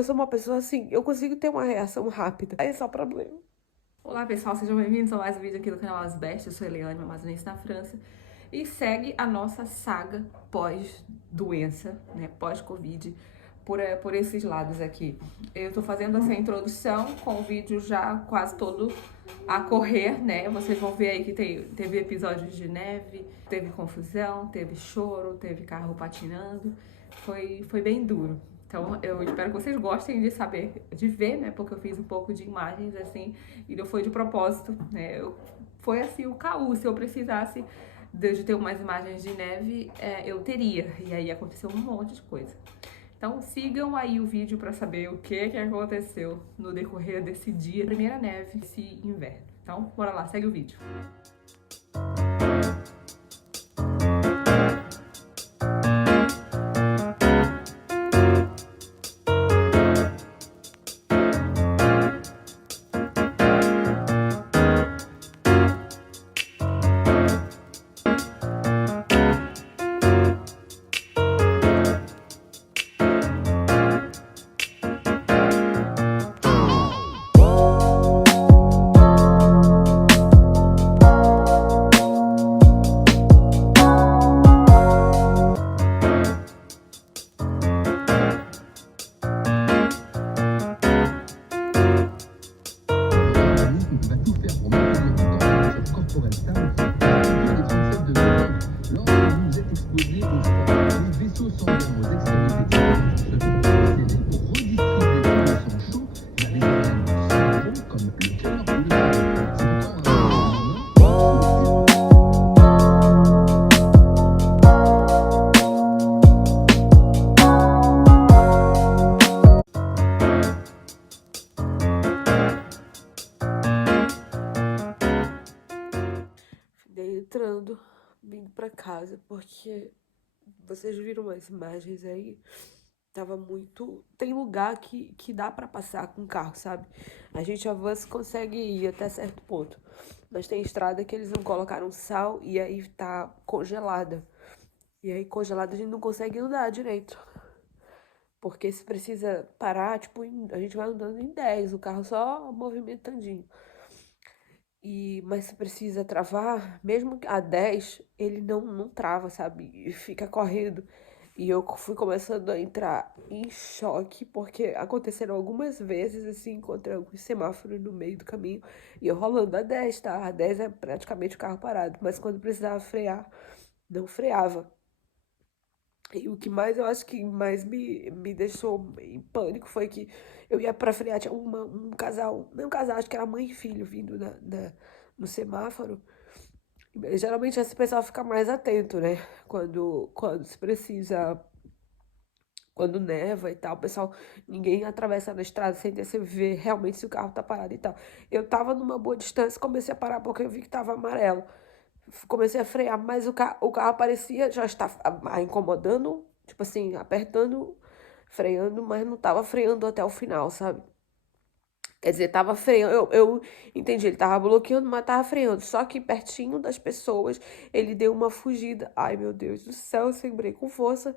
Eu sou uma pessoa assim, eu consigo ter uma reação rápida. Aí é só problema. Olá pessoal, sejam bem-vindos a mais um vídeo aqui do canal Asbest. Eu sou Eliane, uma amazonense na França. E segue a nossa saga pós-doença, né, pós-Covid, por esses lados aqui. Eu tô fazendo essa introdução com o vídeo já quase todo a correr, né? Vocês vão ver aí que teve episódios de neve, teve confusão, teve choro, teve carro patinando. Foi bem duro. Então, eu espero que vocês gostem de saber, de ver, né? Porque eu fiz um pouco de imagens, assim, e não foi de propósito, né? Foi, assim, o caos. Se eu precisasse de ter umas imagens de neve, eu teria. E aí aconteceu um monte de coisa. Então, sigam aí o vídeo para saber o que aconteceu no decorrer desse dia. Primeira neve, esse inverno. Então, bora lá, segue o vídeo. Va tout faire pour maintenir une température corporelle stable et des 37 degrés. Lorsque vous êtes exposé au froid, les vaisseaux sanguins aux extrémités des corps se font procéder pour redistribuer le sang chaud vers les organes centraux comme le cœur ou le cerveau. C'est pourquoi Fiquei entrando, vindo pra casa, porque vocês viram as imagens aí, tava muito... Tem lugar que dá pra passar com carro, sabe? A gente avança e consegue ir até certo ponto. Mas tem estrada que eles não colocaram sal e aí tá congelada. E aí congelada a gente não consegue andar direito. Porque se precisa parar, tipo, a gente vai andando em 10, o carro só movimentandinho. Mas se precisa travar, mesmo a 10, ele não trava, sabe? E fica correndo. E eu fui começando a entrar em choque, porque aconteceram algumas vezes, assim, encontrei alguns semáforos no meio do caminho, e eu rolando a 10, tá? A 10 é praticamente o carro parado, mas quando precisava frear, não freava. E o que mais eu acho que mais me deixou em pânico foi que eu ia pra frear, tinha um casal, não um casal, acho que era mãe e filho vindo no semáforo. Geralmente esse pessoal fica mais atento, né? Quando se precisa, quando neva e tal, o pessoal, ninguém atravessa na estrada sem ter, você ver realmente se o carro tá parado e tal. Eu tava numa boa distância, comecei a parar porque eu vi que tava amarelo. Comecei a frear, mas o carro parecia já estar incomodando, tipo assim, apertando, freando, mas não tava freando até o final, sabe? Quer dizer, tava freando, eu entendi, ele tava bloqueando, mas tava freando. Só que pertinho das pessoas, ele deu uma fugida. Ai, meu Deus do céu, eu segurei com força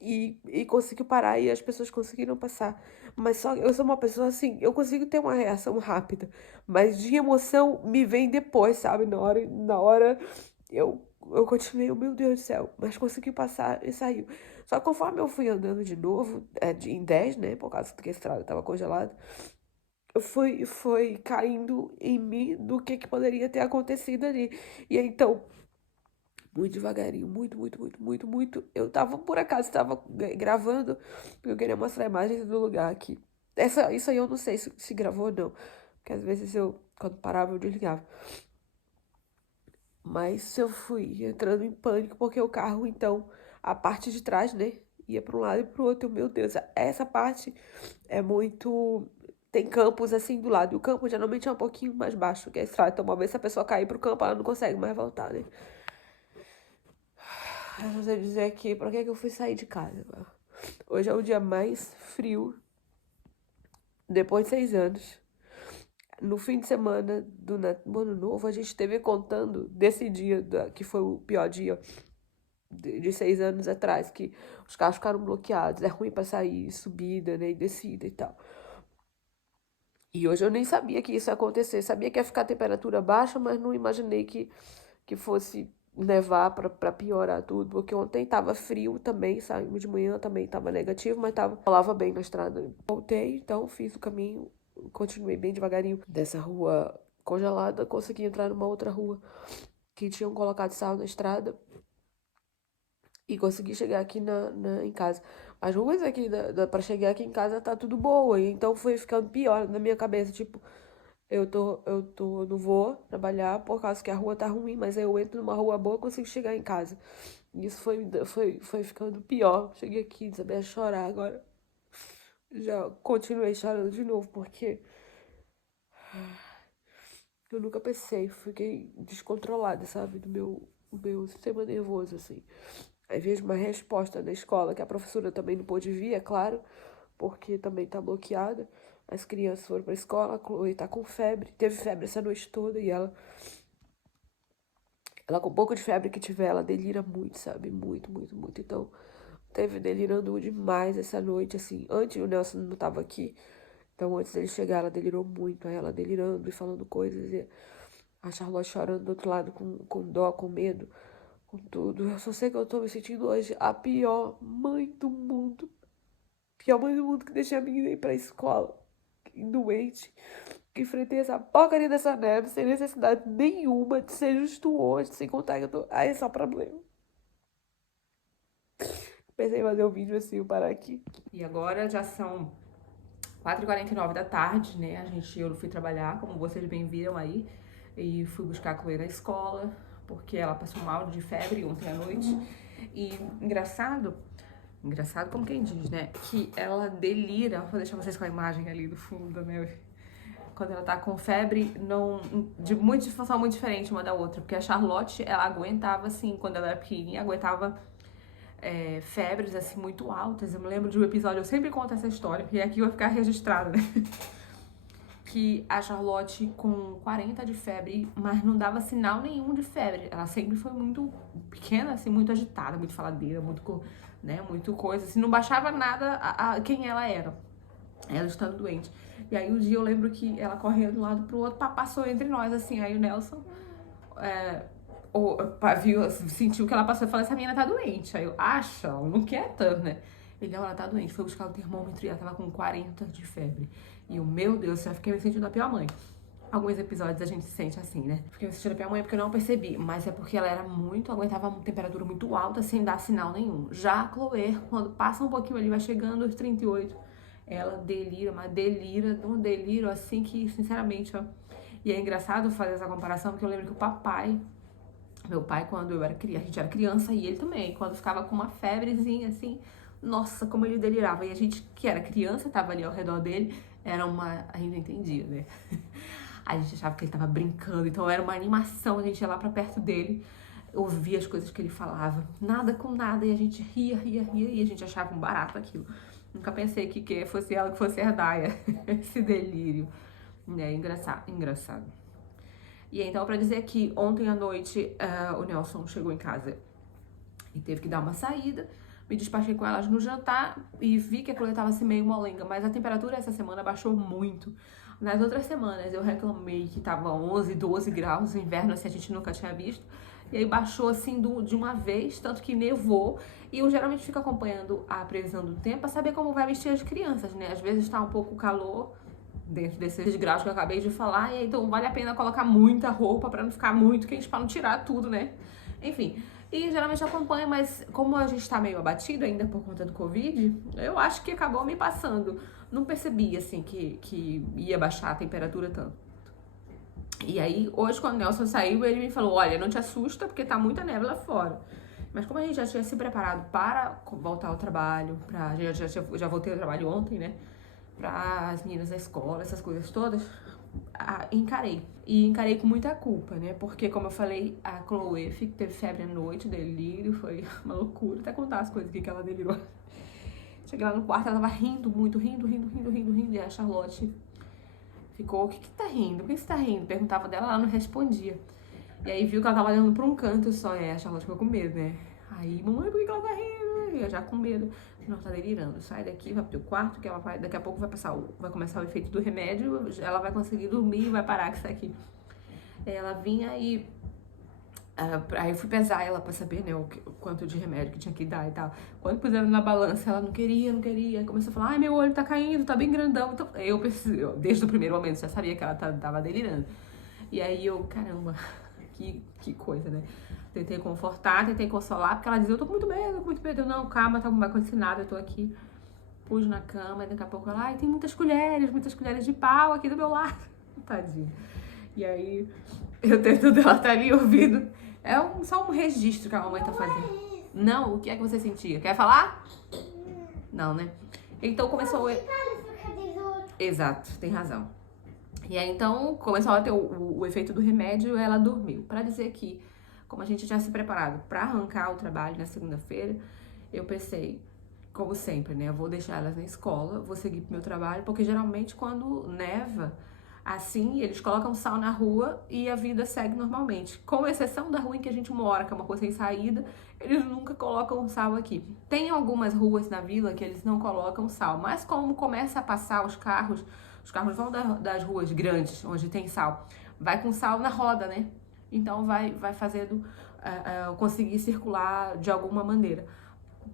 e conseguiu parar e as pessoas conseguiram passar. Mas só eu sou uma pessoa assim, eu consigo ter uma reação rápida, mas de emoção me vem depois, sabe? Na hora eu continuei, meu Deus do céu, mas consegui passar e saiu. Só que conforme eu fui andando de novo, em 10, né? Por causa que a estrada estava congelada, foi caindo em mim do que poderia ter acontecido ali. E aí, então, muito devagarinho, muito. Eu tava, por acaso, tava gravando, porque eu queria mostrar imagens do lugar aqui. Isso aí eu não sei se gravou ou não, porque às vezes quando parava, eu desligava. Mas eu fui entrando em pânico, porque o carro, então, a parte de trás, né, ia para um lado e para o outro. Meu Deus, essa parte é muito... Tem campos assim do lado, e o campo geralmente é um pouquinho mais baixo que a estrada. Então, uma vez se a pessoa cair pro campo, ela não consegue mais voltar, né? Eu não sei dizer aqui pra que eu fui sair de casa. Hoje é o dia mais frio depois de 6 anos. No fim de semana do Ano Novo, a gente esteve contando desse dia, que foi o pior dia. de 6 anos atrás, que os carros ficaram bloqueados, é ruim pra sair, subida, né, e descida e tal. E hoje eu nem sabia que isso ia acontecer, sabia que ia ficar a temperatura baixa, mas não imaginei que fosse nevar pra piorar tudo, porque ontem tava frio também, saímos de manhã também tava negativo, mas rolava bem na estrada. Voltei, então fiz o caminho, continuei bem devagarinho dessa rua congelada, consegui entrar numa outra rua que tinham colocado sal na estrada e consegui chegar aqui em casa. As ruas aqui pra chegar aqui em casa tá tudo boa, e então foi ficando pior na minha cabeça, tipo, não vou trabalhar por causa que a rua tá ruim, mas aí eu entro numa rua boa e consigo chegar em casa. E isso foi ficando pior. Cheguei aqui, desabei a chorar agora. Já continuei chorando de novo, porque eu nunca pensei, fiquei descontrolada, sabe, do meu sistema nervoso, assim. Aí vejo uma resposta na escola, que a professora também não pôde vir, é claro, porque também tá bloqueada. As crianças foram pra escola, a Chloe tá com febre, teve febre essa noite toda e ela com um pouco de febre que tiver, ela delira muito, sabe? Muito, muito, muito. Então, teve delirando demais essa noite, assim. Antes o Nelson não tava aqui, então antes dele chegar, ela delirou muito. Aí ela delirando e falando coisas, e a Charlotte chorando do outro lado com dó, com medo, com tudo. Eu só sei que eu tô me sentindo hoje a pior mãe do mundo. Pior mãe do mundo, que deixei a menina ir pra escola, doente, que enfrentei essa porcaria dessa neve sem necessidade nenhuma de ser justo hoje, sem contar que eu tô. Aí é só problema. Pensei em fazer um vídeo assim, eu parar aqui. E agora já são 4h49 da tarde, né? Eu fui trabalhar, como vocês bem viram aí, e fui buscar a Chloe na escola, porque ela passou mal de febre ontem à noite. E engraçado como quem diz, né? Que ela delira. Vou deixar vocês com a imagem ali do fundo da neve. Quando ela tá com febre, de situação muito diferente uma da outra. Porque a Charlotte, ela aguentava, assim, quando ela era pequenininha, aguentava febres, assim, muito altas. Eu me lembro de um episódio, eu sempre conto essa história, e aqui vai ficar registrado, né? Que a Charlotte com 40 de febre, mas não dava sinal nenhum de febre. Ela sempre foi muito pequena, assim, muito agitada, muito faladeira, muito coisa, assim, não baixava nada a quem ela era, ela estando doente. E aí um dia eu lembro que ela correndo de um lado pro outro, passou entre nós, assim, aí o Nelson sentiu que ela passou e falou, essa menina tá doente. Aí eu, acha, ela não quer tanto, né? Ele, ela tá doente, foi buscar o termômetro e ela tava com 40 de febre. E eu, meu Deus, já fiquei me sentindo a pior mãe. Alguns episódios a gente se sente assim, né? Fiquei me sentindo a pior mãe porque eu não percebi, mas é porque ela aguentava uma temperatura muito alta sem dar sinal nenhum. Já a Chloe, quando passa um pouquinho ali, vai chegando aos 38, ela delira, mas delira, um delírio assim que, sinceramente, ó. E é engraçado fazer essa comparação, porque eu lembro que meu pai, quando a gente era criança, e ele também, quando ficava com uma febrezinha assim, nossa, como ele delirava. E a gente, que era criança, tava ali ao redor dele, a gente não entendia, né? A gente achava que ele tava brincando, então era uma animação, a gente ia lá pra perto dele, ouvia as coisas que ele falava, nada com nada, e a gente ria, e a gente achava um barato aquilo. Nunca pensei que fosse ela que fosse herdar esse delírio, né? Engraçado. E então, pra dizer que ontem à noite o Nelson chegou em casa e teve que dar uma saída, me despachei com elas no jantar e vi que a Chloe tava assim meio molenga, mas a temperatura essa semana baixou muito. Nas outras semanas eu reclamei que tava 11, 12 graus, inverno assim a gente nunca tinha visto. E aí baixou assim de uma vez, tanto que nevou. E eu geralmente fico acompanhando a previsão do tempo pra saber como vai vestir as crianças, né? Às vezes tá um pouco calor, dentro desses graus que eu acabei de falar, e aí, então vale a pena colocar muita roupa pra não ficar muito quente, pra não tirar tudo, né? Enfim, e geralmente eu acompanho, mas como a gente tá meio abatido ainda por conta do Covid, eu acho que acabou me passando. Não percebi, assim, que ia baixar a temperatura tanto. E aí, hoje, quando o Nelson saiu, ele me falou, olha, não te assusta, porque tá muita neve lá fora. Mas como a gente já tinha se preparado para voltar ao trabalho, já voltei ao trabalho ontem, né? Para as meninas da escola, essas coisas todas, encarei. E encarei com muita culpa, né? Porque, como eu falei, a Chloe teve febre à noite, delírio, foi uma loucura. Até contar as coisas aqui que ela delirou. Cheguei lá no quarto, ela tava rindo muito, rindo. E a Charlotte ficou, o que tá rindo? Por que você tá rindo? Perguntava dela, ela não respondia. E aí viu que ela tava olhando pra um canto só, e a Charlotte ficou com medo, né? Aí, mamãe, por que ela tá rindo? E eu já com medo. Não, tá delirando. Sai daqui, vai pro teu quarto, que ela vai, daqui a pouco vai começar o efeito do remédio, ela vai conseguir dormir e vai parar com isso aqui. Aí ela vinha e... aí eu fui pesar ela pra saber, né, o quanto de remédio que tinha que dar e tal. Quando puseram na balança, ela não queria. Começou a falar, ai, meu olho tá caindo, tá bem grandão. Então, desde o primeiro momento, já sabia que ela tava delirando. E aí eu, caramba, que coisa, né? Tentei confortar, tentei consolar, porque ela dizia, eu tô com muito medo. Eu, não, calma, não vai acontecer nada, eu tô aqui. Pus na cama, e daqui a pouco ela, ai, tem muitas colheres de pau aqui do meu lado. Tadinha. E aí, eu tentando, ela tá ali ouvindo. É só um registro que a mamãe tá fazendo. Não, o que é que você sentia? Quer falar? Não, né? Então começou... Exato, tem razão. E aí então começou a ter o efeito do remédio e ela dormiu. Pra dizer que, como a gente tinha se preparado pra arrancar o trabalho na segunda-feira, eu pensei, como sempre, né? Eu vou deixar elas na escola, vou seguir pro meu trabalho, porque geralmente quando neva... Assim, eles colocam sal na rua e a vida segue normalmente. Com exceção da rua em que a gente mora, que é uma rua sem saída, eles nunca colocam sal aqui. Tem algumas ruas na vila que eles não colocam sal, mas como começa a passar os carros vão das ruas grandes, onde tem sal, vai com sal na roda, né? Então vai fazendo conseguir circular de alguma maneira.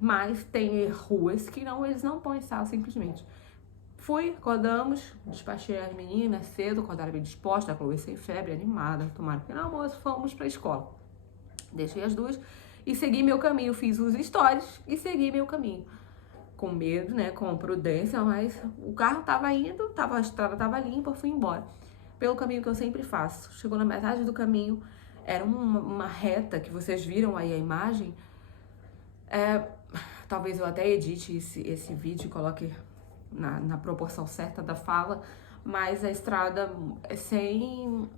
Mas tem ruas que eles não põem sal, simplesmente. Fui, acordamos, despachei as meninas cedo, acordaram bem dispostas, a Chloe sem febre, animada, tomaram pequeno almoço, fomos pra escola. Deixei as duas e segui meu caminho, fiz os stories e segui meu caminho. Com medo, né, com prudência, mas o carro tava indo, a estrada tava limpa, fui embora. Pelo caminho que eu sempre faço. Chegou na metade do caminho, era uma reta que vocês viram aí a imagem. Talvez eu até edite esse vídeo e coloque... Na proporção certa da fala, mas a estrada é sem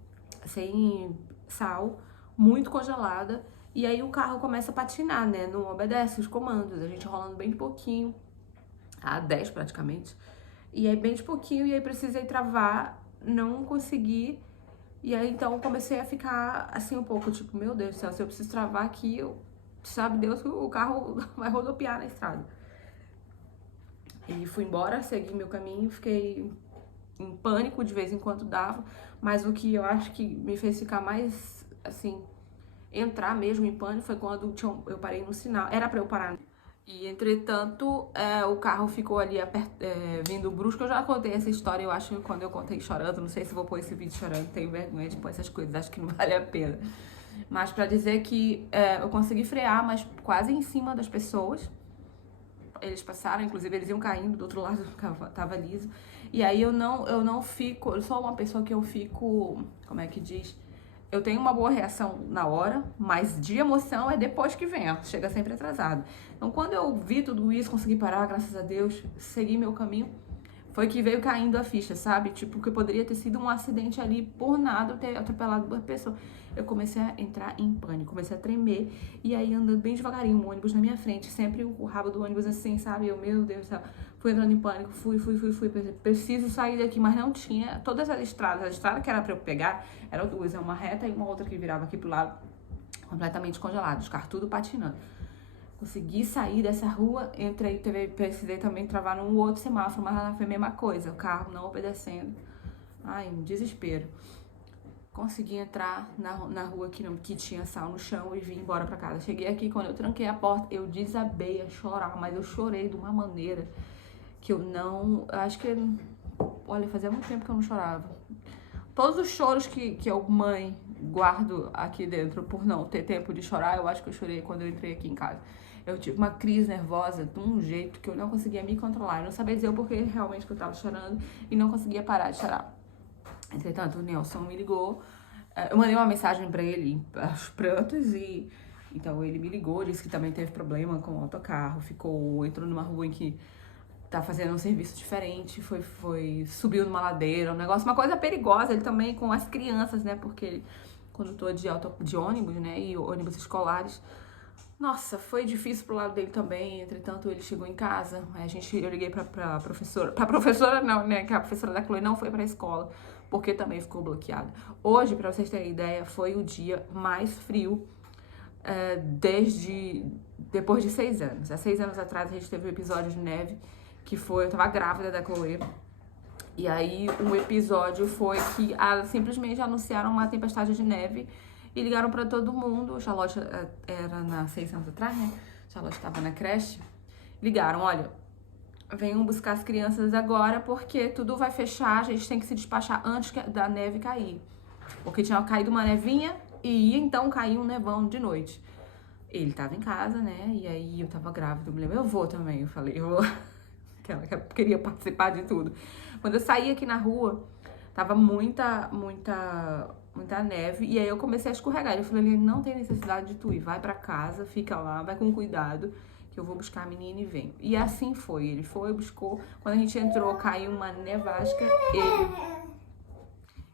sal, muito congelada, e aí o carro começa a patinar, né? Não obedece os comandos, a gente rolando bem de pouquinho, a 10 praticamente, e aí bem de pouquinho, e aí precisei travar, não consegui, e aí então comecei a ficar assim um pouco, tipo, meu Deus do céu, se eu preciso travar aqui, sabe Deus que o carro vai rodopiar na estrada. E fui embora, segui meu caminho, fiquei em pânico de vez em quando dava, mas o que eu acho que me fez ficar mais, assim, entrar mesmo em pânico foi quando eu parei no sinal, era pra eu parar. E, entretanto, o carro ficou ali vindo brusco. Eu já contei essa história, eu acho, quando eu contei chorando, não sei se vou pôr esse vídeo chorando, tenho vergonha de pôr essas coisas, acho que não vale a pena. Mas pra dizer que eu consegui frear, mas quase em cima das pessoas. Eles passaram, inclusive eles iam caindo, do outro lado tava liso. E aí eu não fico, eu sou uma pessoa que eu fico, como é que diz? Eu tenho uma boa reação na hora, mas de emoção é depois que vem, chega sempre atrasado. Então quando eu vi tudo isso, consegui parar, graças a Deus, segui meu caminho, foi que veio caindo a ficha, sabe? Tipo, que poderia ter sido um acidente ali, por nada, eu ter atropelado uma pessoa. Eu comecei a entrar em pânico, comecei a tremer, e aí andando bem devagarinho, um ônibus na minha frente, sempre o rabo do ônibus assim, sabe? Eu, meu Deus do céu, fui entrando em pânico, fui, preciso sair daqui, mas não tinha, todas as estradas, a estrada que era pra eu pegar, eram duas, uma reta e uma outra que virava aqui pro lado, completamente congelado, os carros tudo patinando. Consegui sair dessa rua, entrei, precisei também travar num outro semáforo, mas foi a mesma coisa, o carro não obedecendo. Ai, um desespero. Consegui entrar na rua que tinha sal no chão e vim embora pra casa. Cheguei aqui, quando eu tranquei a porta, eu desabei a chorar, mas eu chorei de uma maneira que eu acho que, olha, fazia muito tempo que eu não chorava. Todos os choros que eu, mãe, guardo aqui dentro por não ter tempo de chorar, eu acho que eu chorei quando eu entrei aqui em casa. Eu tive uma crise nervosa de um jeito que eu não conseguia me controlar. Eu não sabia dizer o porquê realmente que eu tava chorando e não conseguia parar de chorar. Entretanto, o Nelson me ligou, eu mandei uma mensagem pra ele aos prantos e então ele me ligou, disse que também teve problema com o autocarro, entrou numa rua em que tá fazendo um serviço diferente, subiu numa ladeira, uma coisa perigosa, ele também com as crianças, né, porque quando eu tô de ônibus, né, e ônibus escolares, nossa, foi difícil pro lado dele também. Entretanto, ele chegou em casa, eu liguei pra professora não, né, que a professora da Chloe não foi pra escola, porque também ficou bloqueada. Hoje, pra vocês terem ideia, foi o dia mais frio desde depois de 6 anos. Há 6 anos atrás a gente teve um episódio de neve, que foi, eu tava grávida da Chloe. E aí um episódio foi que simplesmente anunciaram uma tempestade de neve e ligaram pra todo mundo. Charlotte era na 6 anos atrás, né? Charlotte tava na creche. Ligaram, olha, venham buscar as crianças agora porque tudo vai fechar, a gente tem que se despachar antes da neve cair. Porque tinha caído uma nevinha e ia então cair um nevão de noite. Ele tava em casa, né? E aí eu tava grávida, eu me lembro, eu vou também. Eu falei, eu vou. Ela queria participar de tudo. Quando eu saí aqui na rua, tava muita neve. E aí eu comecei a escorregar. Eu falei, não tem necessidade de tu ir. Vai pra casa, fica lá, vai com cuidado, que eu vou buscar a menina e venho. E assim foi. Ele foi, buscou. Quando a gente entrou, caiu uma nevasca.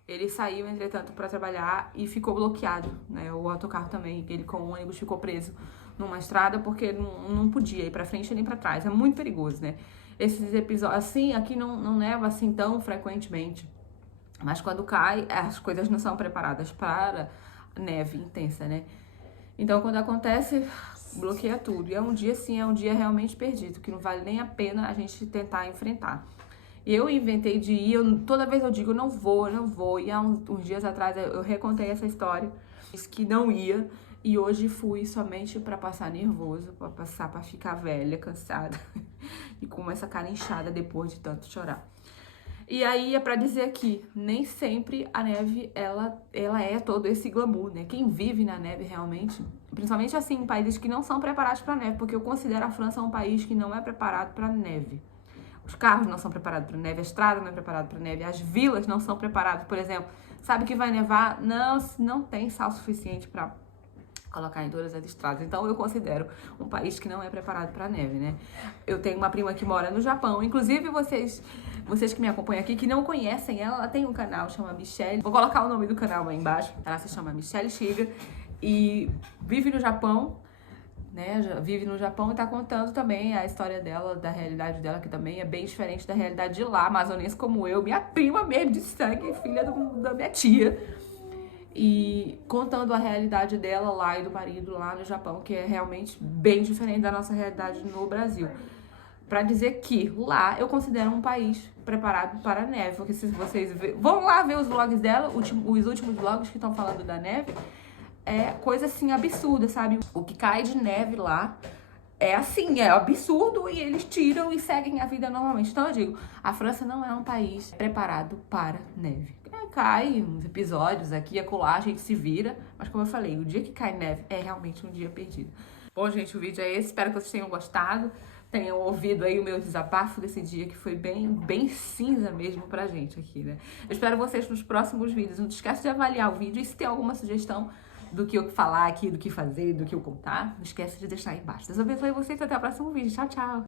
Ele saiu, entretanto, pra trabalhar e ficou bloqueado, né? O autocarro também, ele com o ônibus ficou preso numa estrada porque não podia ir pra frente nem pra trás. É muito perigoso, né? Esses episódios, assim, aqui não neva assim tão frequentemente. Mas quando cai, as coisas não são preparadas para neve intensa, né? Então, quando acontece, bloqueia tudo. E é um dia, sim, é um dia realmente perdido, que não vale nem a pena a gente tentar enfrentar. Eu inventei de ir, toda vez eu digo, não vou. E há uns dias atrás eu recontei essa história, disse que não ia. E hoje fui somente pra passar nervoso, pra ficar velha, cansada. E com essa cara inchada depois de tanto chorar. E aí é pra dizer que nem sempre a neve, ela é todo esse glamour, né? Quem vive na neve realmente, principalmente assim em países que não são preparados pra neve, porque eu considero a França um país que não é preparado pra neve. Os carros não são preparados para neve, a estrada não é preparada para neve, as vilas não são preparadas, por exemplo, sabe que vai nevar? Não tem sal suficiente para colocar em todas as estradas. Então eu considero um país que não é preparado para neve, né? Eu tenho uma prima que mora no Japão, inclusive vocês que me acompanham aqui, que não conhecem ela tem um canal, chama Michelle. Vou colocar o nome do canal aí embaixo. Ela se chama Michelle Shiga e vive no Japão, né? Vive no Japão e tá contando também a história dela, da realidade dela, que também é bem diferente da realidade de lá, amazonense como eu, minha prima mesmo de sangue, filha da minha tia. E contando a realidade dela lá e do marido lá no Japão, que é realmente bem diferente da nossa realidade no Brasil. Pra dizer que lá eu considero um país preparado para a neve, porque se vocês vão lá ver os vlogs dela, os últimos vlogs que estão falando da neve, é coisa assim absurda, sabe? O que cai de neve lá é assim, é absurdo e eles tiram e seguem a vida normalmente. Então eu digo, a França não é um país preparado para neve. Cai uns episódios aqui e acolá, a gente se vira, mas como eu falei, o dia que cai neve é realmente um dia perdido. Bom, gente, o vídeo é esse, espero que vocês tenham gostado, tenham ouvido aí o meu desabafo desse dia, que foi bem cinza mesmo pra gente aqui, né? Eu espero vocês nos próximos vídeos. Não esquece de avaliar o vídeo e se tem alguma sugestão do que eu falar aqui, do que fazer, do que eu contar, não esquece de deixar aí embaixo. Deus abençoe vocês e até o próximo vídeo. Tchau, tchau!